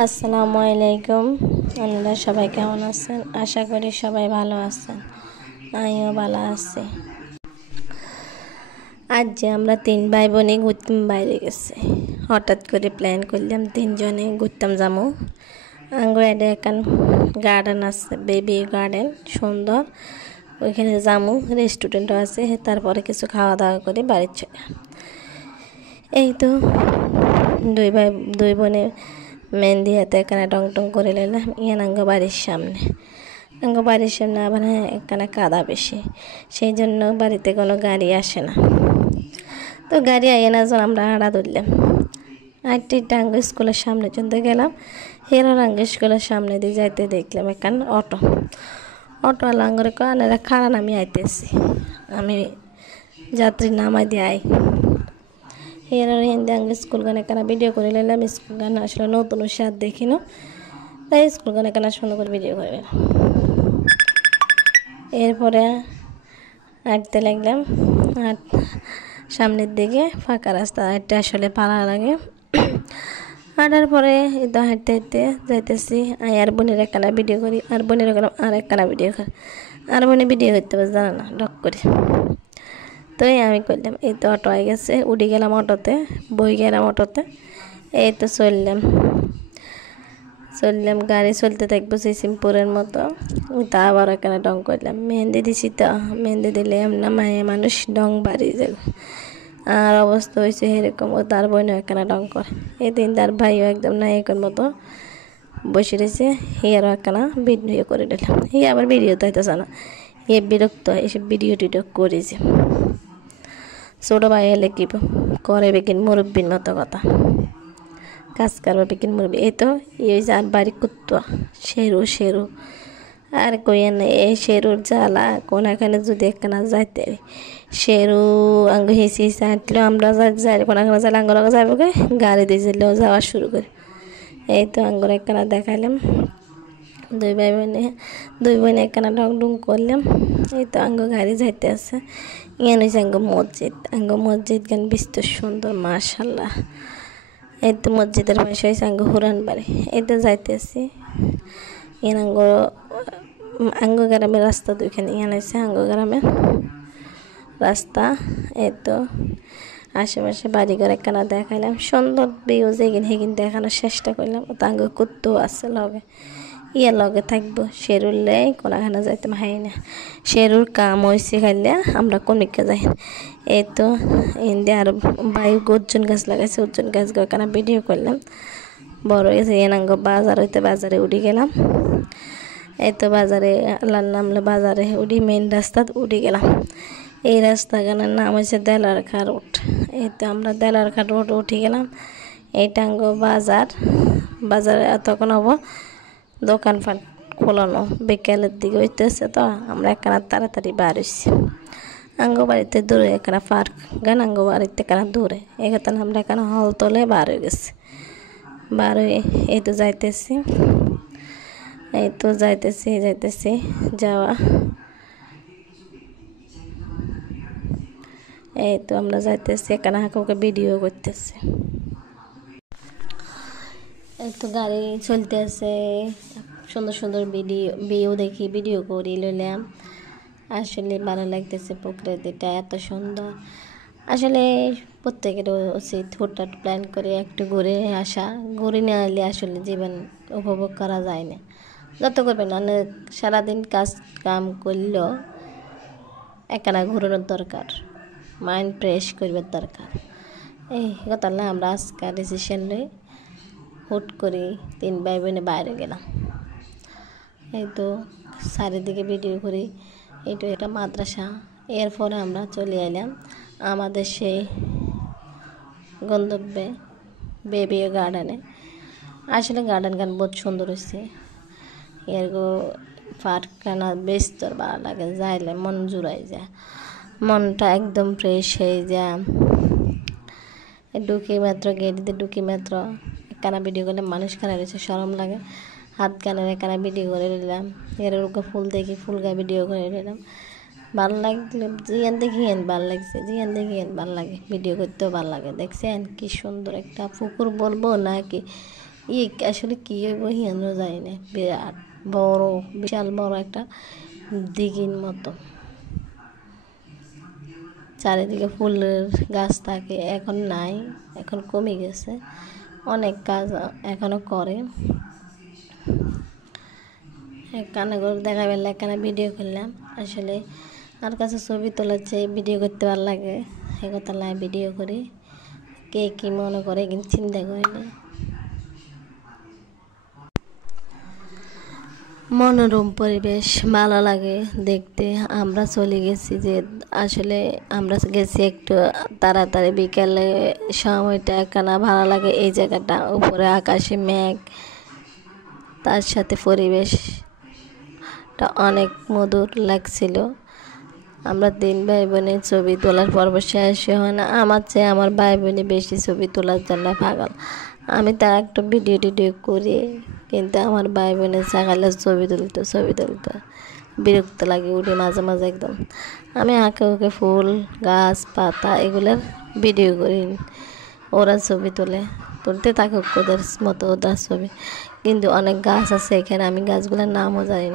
আসসালামু আলাইকুম। আপনারা সবাই কেমন আছেন? আশা করি সবাই ভালো আছেন। আমিও ভালো আছি। আজ যে আমরা 3 ভাই বোনে ঘুরতাম বাইরে গেছে। হঠাৎ করে প্ল্যান করলাম 3 জনে ঘুরতাম যাবো। আঙ্গুয়াডে এখন গার্ডেন আছে, বেবি গার্ডেন, সুন্দর। ওইখানে যাবো, রেস্টুরেন্টও আছে। তারপরে কিছু খাওয়া দাওয়া করে বাড়ি চলে। এই তো দুই বোনে মেহেন্দি হাতে এখানে টং টং করে নিলাম। আঙ্গ বাড়ির সামনে আবার এখানে কাদা বেশি, সেই জন্য বাড়িতে কোনো গাড়ি আসে না। তো গাড়ি আইয়ে না যখন আমরা হাঁটা ধরলাম, আরেকটি আঙ্গ স্কুলের সামনে চলতে গেলাম। হেরার আঙ্গ স্কুলের সামনে দিয়ে যাইতে দেখলাম এখান অটোওয়ালা আঙ্গরে কানেরা খাড়া নামি আইতেছি, আমি যাত্রী নামাই দিয়ে আই। এরপরে হিন্দি আঙ্গে স্কুল গানে কেনা ভিডিও করে নিলাম। স্কুল গান আসলে নতুন সাথ দেখিনো, তাই স্কুল গানে কেনা সুন্দর করে ভিডিও করে। এরপরে হাঁটতে লাগলাম, সামনের দিকে ফাঁকা রাস্তা, হাঁটতে আসলে ভালো লাগে। হাঁটার পরে তো হাঁটতে যাইতেছি। আর বোনের একখানা ভিডিও করি, আর বোনের আর একখানা ভিডিও করি। আর বোনে ভিডিও করতে পারছে জানা না, ডক করে। তো আমি করলাম, এই তো অটো হয়ে গেছে, উঠে গেলাম অটোতে, বই গেলাম অটোতে। এই তো চললাম, গাড়ি চলতে থাকবো সিম্পুরের মতো। তা আবার এখানে ডং করলাম, মেহেন্দি দিছি। তো মেহেন্দি দিলে এমন মায়ে মানুষ ডং বাড়ি যাবে। আর অবস্থা হয়েছে এরকম। ও তার বোনও এখানে ডং করে। এই দিন তার ভাইও একদম নায়কের মতো বসে রয়েছে। হিয়ারও একখানা ভিডিও করে দিলাম। হিয়া আবার ভিডিও তো হইতেছে না, এ বিরক্ত এসব ভিডিও টিডিও করেছে। ছোটো ভাই এলে কি করে বেকিন মুরব্বীর মতো কথা, কাজ করবে বেকিন মুরব্বী। এই তো এই যে আর বাড়ি কুত্তা শেরু আর কইয়েন এই শেরুর জ্বালা। কোন এখানে যদি একখানা যাইতে শেরু আঙ্গ হিসি হাঁটলো, আমরা যাই কোন এখানে যাইলে আঙ্গুর যাবো গে, গাড়ি দিয়ে যেলেও যাওয়া শুরু করি। এই তো আঙ্গুর একখানা দেখাইলাম, দুই বোনে একখানা ডং ডুং করলাম। এই তো আঙ্গ গাড়ি যাইতে আছে। ইয়ান হয়েছে আঙ্গ মসজিদ গান বিস্তর সুন্দর, মাশাল্লাহ। এই তো মসজিদের পাশে হয়েছে আঙ্গ হুরান বাড়ি। এই তো যাইতেছি। ইয়ান আঙ্গ গ্রামের রাস্তা দুইখানে, ইয়ান হয়েছে আঙ্গ গ্রামের রাস্তা। এই তো আশেপাশে বাড়িঘর একখানা দেখাইলাম, সুন্দর ভিউ যেগিন হেগিন দেখানোর চেষ্টা করলাম। তো আঙ্গ কুত্তো আছে লগে, লগে থাকবো। শেরুরলে কোনখানে যাইতে হাই না, শেরুর কাম হয়েছে খাইলে আমরা কোনিকে যাই। এই তো ইন্ডিয়া আর বায়ু অর্জুন গাছ লাগাইছে, অর্জুন গাছ কেন ভিডিও করলাম। বড় হয়েছে এনাঙ্গ বাজার হইতে, বাজারে উঠে গেলাম। এই তো বাজারে নামলে বাজারে উঠি, মেইন রাস্তা উঠে গেলাম। এই রাস্তাখানের নাম হয়েছে দেলারখা রোড। এই তো আমরা দেলারখা রোড উঠে গেলাম। এইটা আঙ্গ বাজারে তখন হবো দোকানপাট খোলানো, বিকেলের দিকে হইতেছে। তো আমরা একখানা তাড়াতাড়ি বার হইছি। আঙ্গ বাড়িতে দূরে একখানা পার্ক গান, আঙ্গ বাড়িতে একখানা দূরে। এখানে আমরা এখানে হল তোলে বার হয়ে গেছি। বার হয়ে এই তো যাইতেছি যাওয়া। এই তো আমরা যাইতেছি, এখানে হাঁকুকে ভিডিও করতেছি। এই তো গাড়ি চলতে আছে, সুন্দর সুন্দর ভিডিও দেখি, ভিডিও করি লইলাম। আসলে ভালো লাগতেছে, প্রকৃতিটা এত সুন্দর। আসলে প্রত্যেকের উচিত হুটহাট প্ল্যান করে একটু ঘুরে আসা। ঘুরে না এলে আসলে জীবন উপভোগ করা যায় না। যত করবেন না, সারাদিন কাম করলেও একখানা ঘুরানোর দরকার, মাইন্ড ফ্রেশ করবার দরকার। এই কথা না, আমরা আজকাল ডিসিশন লই হুট করে 3 ভাই বোনে বাইরে গেলাম। এই তো চারিদিকে ভিডিও করি। এইটা একটা মাদ্রাসা। এরপরে আমরা চলে এলাম আমাদের সেই গন্তব্যে, বেবি গার্ডেনে। আসলে গার্ডেন বহুত সুন্দর হয়েছে। পার্কখানা বেশ তোর ভালো লাগে, যাইলে মন জুড়াই যায়, মনটা একদম ফ্রেশ হয়ে যায়। গেট দিয়ে ঢুকি মাত্র একখানা ভিডিও করলে মানুষ খানা রয়েছে, সরম লাগে। হাত গানের একখানা ভিডিও করে নিলাম। এর ফুল দেখি, ফুল গায়ে ভিডিও করে নিলাম। ভালো লাগলে জিয়ান দেখিয়েন, ভালো লাগছে, জিয়ান দেখিয়েন ভালো লাগে, ভিডিও করতেও ভালো লাগে। দেখছেন কি সুন্দর একটা পুকুর বলবো নাকি আসলে কি হইব হিয়ানো যায় না, বিরাট বড়, বিশাল বড় একটা দিঘির মতো। চারিদিকে ফুলের গাছ থাকে, এখন নাই, এখন কমে গেছে। অনেক কাজ এখনো করে। কানে করে দেখা পেলে এখানে ভিডিও করলাম। আসলে আর কাছে ছবি তোলার চেয়ে ভিডিও করতে ভালো লাগে, সে কথা লাই ভিডিও করি। কে কী মনে করে কিন্তু চিন্তা করি না। মনোরম পরিবেশ ভালো লাগে দেখতে। আমরা চলে গেছি যে আসলে আমরা গেছি একটু তাড়াতাড়ি, বিকেলে সময়টা একখানা ভালো লাগে। এই জায়গাটা উপরে আকাশে মেঘ, তার সাথে পরিবেশটা অনেক মধুর লাগছিল। আমরা 3 ভাই বোনের ছবি তোলার পর্ব শেষ হয় না। আমার চেয়ে আমার ভাই বোনে বেশি ছবি তোলার জন্য পাগল। আমি তার একটা ভিডিও টিডিও করি, কিন্তু আমার ভাই বোনের সকালে ছবি তুলতে বিরক্ত লাগে, উঠে মাঝে মাঝে একদম। আমি আঁকে ওকে ফুল গাছ পাতা এগুলোর ভিডিও করি, ওরা ছবি তুলতে থাকে ওদের মতো ওদের ছবি। কিন্তু অনেক গাছ আছে এখানে, আমি গাছগুলোর নামও জানি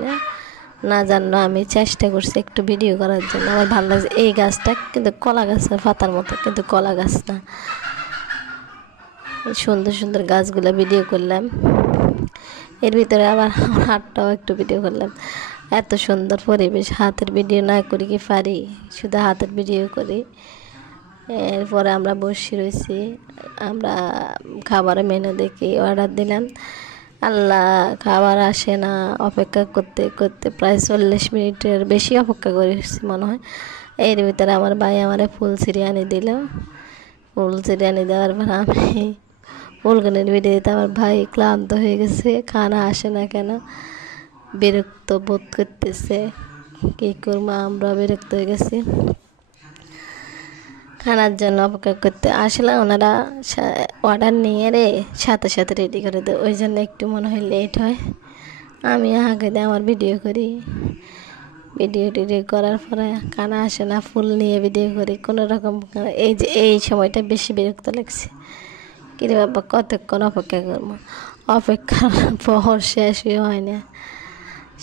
না জানলো আমি চেষ্টা করছি একটু ভিডিও করার জন্য। আমার ভালো লাগছে এই গাছটা, কিন্তু কলা গাছের পাতার মতো, কিন্তু কলা গাছ না। সুন্দর সুন্দর গাছগুলো ভিডিও করলাম। এর ভিতরে আবার আমার হাতটাও একটু ভিডিও করলাম। এত সুন্দর পরিবেশ, হাতের ভিডিও না করি কি পারি, শুধু হাতের ভিডিও করি। এরপরে আমরা বসে রয়েছি, আমরা খাবারের মেনু দেখি অর্ডার দিলাম। আল্লাহ, খাবার আসে না। অপেক্ষা করতে করতে প্রায় 40 মিনিটের বেশি অপেক্ষা করেছি মনে হয়। এর ভিতরে আমার ভাই আমারে ফুল ছিঁড়ে আনি দিল। ফুল ছিঁড়ে আনি দেওয়ার পর আমি ফুলগুনের ভিডিও দিতে আমার ভাই ক্লান্ত হয়ে গেছে, খানা আসে না কেন, বিরক্ত বোধ করতেছে। কী করবো, আমরা বিরক্ত হয়ে গেছি খানার জন্য অপেক্ষা করতে। আসলে ওনারা অর্ডার নিয়ে সাথে সাথে রেডি করে দেয়, ওই জন্য একটু মনে হয় লেট হয়। আমি আগে দিয়ে আমার ভিডিও করি, ভিডিও টিডিও করার পরে খানা আসে না, ফুল নিয়ে ভিডিও করি কোনো রকম। এই সময়টা বেশি বিরক্ত লাগছে। কিরে বাবা, কতক্ষণ অপেক্ষা করবো, অপেক্ষার পর শেষই হয় না।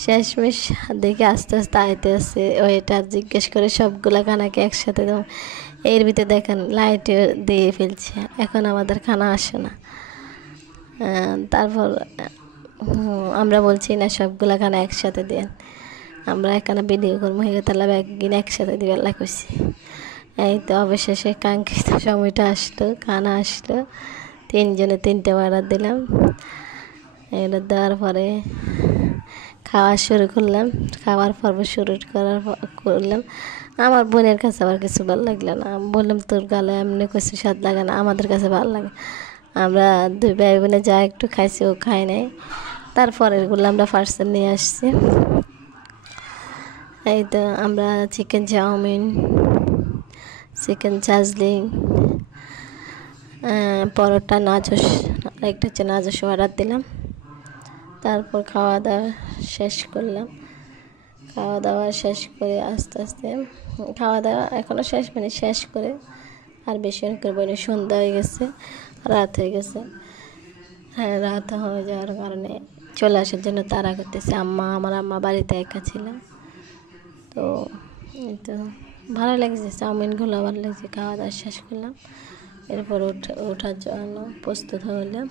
শেষমেশ দেখে আস্তে আস্তে আইতে আসছে, ওইটা জিজ্ঞেস করে সবগুলা খানাকে একসাথে দেবো। এর ভিতরে দেখেন লাইট দিয়ে ফেলছে, এখন আমাদের খানা আসে না। তারপর আমরা বলছি না সবগুলা খানা একসাথে দেন, আমরা এখানে ভিডিও করবো, হয়ে তাহলে একদিন একসাথে দিবে লাগছি। এই তো অবশেষে কাঙ্ক্ষিত সময়টা আসলো, খানা আসলো। 3 জনে 3টে অর্ডার দিলাম। এগুলো দেওয়ার পরে খাওয়া শুরু করলাম, খাওয়ার পর্ব শুরু করলাম। আমার বোনের কাছে আবার কিছু ভালো লাগলো না। আমি বললাম তোর গালে এমনি কিছু স্বাদ লাগে না, আমাদের কাছে ভালো লাগে। আমরা 2 ভাই বোনে যা একটু খাইছি ও খাই নাই। তারপরেরগুলো আমরা পার্সেল নিয়ে আসছি। এই তো আমরা চিকেন চাউমিন, চিকেন চাজলিং, পরোটা, নাজস, একটা হচ্ছে নাজস অর্ডার দিলাম। তারপর খাওয়া দাওয়া শেষ করলাম। খাওয়া দাওয়া শেষ করে আস্তে আস্তে খাওয়া দাওয়া এখনও শেষ করে আর বেশি করবো না, সন্ধ্যা হয়ে গেছে, রাত হয়ে গেছে। হ্যাঁ, রাত হয়ে যাওয়ার কারণে চলে আসার জন্য তাড়া করতেছে। আমার আম্মা বাড়িতে একা ছিলাম। তো এই তো ভালো লাগছে, চাউমিনগুলো ভালো লাগছে। খাওয়া দাওয়া শেষ করলাম, এরপর ওঠার জন্য প্রস্তুত হলাম।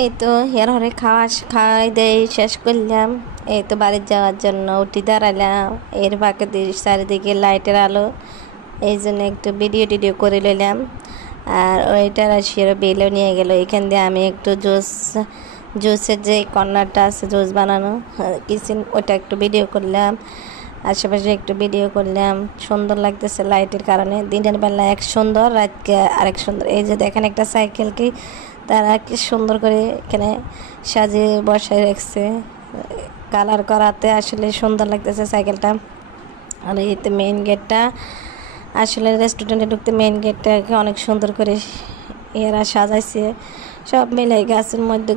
এই তো এর খাওয়াই দেয় শেষ করলাম। এই তো বাড়ি যাওয়ার জন্য উঠি দাঁড়ালাম। এর ফাঁকে চারিদিকে লাইটের আলো, এই জন্য একটু ভিডিও টিডিও করে নিলাম। আর ওইটার আসিয়ে বেলও নিয়ে গেল। এখান দিয়ে আমি একটু জুসের যে কর্নারটা আছে জুস বানানো কিচেন, ওটা একটু ভিডিও করলাম। আশেপাশে একটু ভিডিও করলাম। সুন্দর লাগতেছে লাইটের কারণে। দিনের বেলা এক সুন্দর, রাতকে আরেক সুন্দর। এই যে দেখেন একটা সাইকেলকে তারা কি সুন্দর করে এখানে সাজিয়ে বসায় রাখছে, কালার করাতে আসলে সুন্দর লাগতেছে সাইকেলটা। আর এই তো মেইন গেটটা, আসলে রেস্টুরেন্টে ঢুকতে মেইন গেটটাকে অনেক সুন্দর করে এরা সাজাইছে। সব মিলে গাছের মধ্যে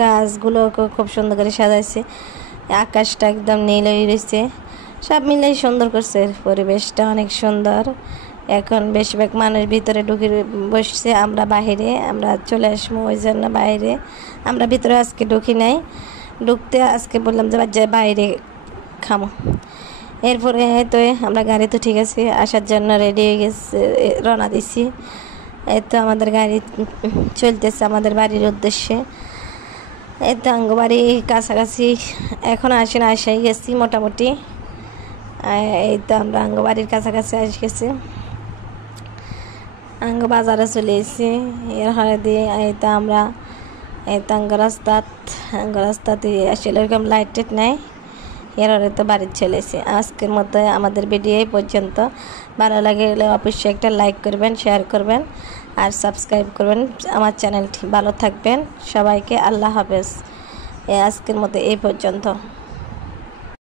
গাছগুলোকে খুব সুন্দর করে সাজাইছে। আকাশটা একদম নীল হয়ে রয়েছে, সব মিলেই সুন্দর করছে। পরিবেশটা অনেক সুন্দর। এখন বেশিরভাগ মানুষ ভিতরে ঢুকে বসছে, আমরা বাইরে, আমরা চলে আসবো ওই জন্য বাইরে। আমরা ভিতরে আজকে ঢুকি নাই, ঢুকতে আজকে বললাম যে বাইরে খামো। এরপরে তো আমরা গাড়ি তো ঠিক আছে আসার জন্য রেডি হয়ে গেছে, রওনা দিছি। এই তো আমাদের গাড়ি চলতেছে আমাদের বাড়ির উদ্দেশ্যে। এই তো আঙ্গ বাড়ি কাছাকাছি এখন আসাই গেছি মোটামুটি। এই তো আমরা আঙ্গ বাড়ির কাছাকাছি এসে গেছি, আঙ্গ বাজারে চলে এসেছি। এর হারে দিয়ে এই তো আমরা এই তো আঙ্গ রাস্তাতে আসলে এরকম লাইট টাইট নাই। এর হারে তো বাড়ির চলে এসেছি। আজকের মতো আমাদের ভিডিও এই পর্যন্ত। ভালো লাগলে অবশ্যই একটা লাইক করবেন, শেয়ার করবেন আর সাবস্ক্রাইব করবেন আমার চ্যানেলটি। ভালো থাকবেন সবাইকে, আল্লাহ হাফেজ। আজকের মতো এই পর্যন্ত।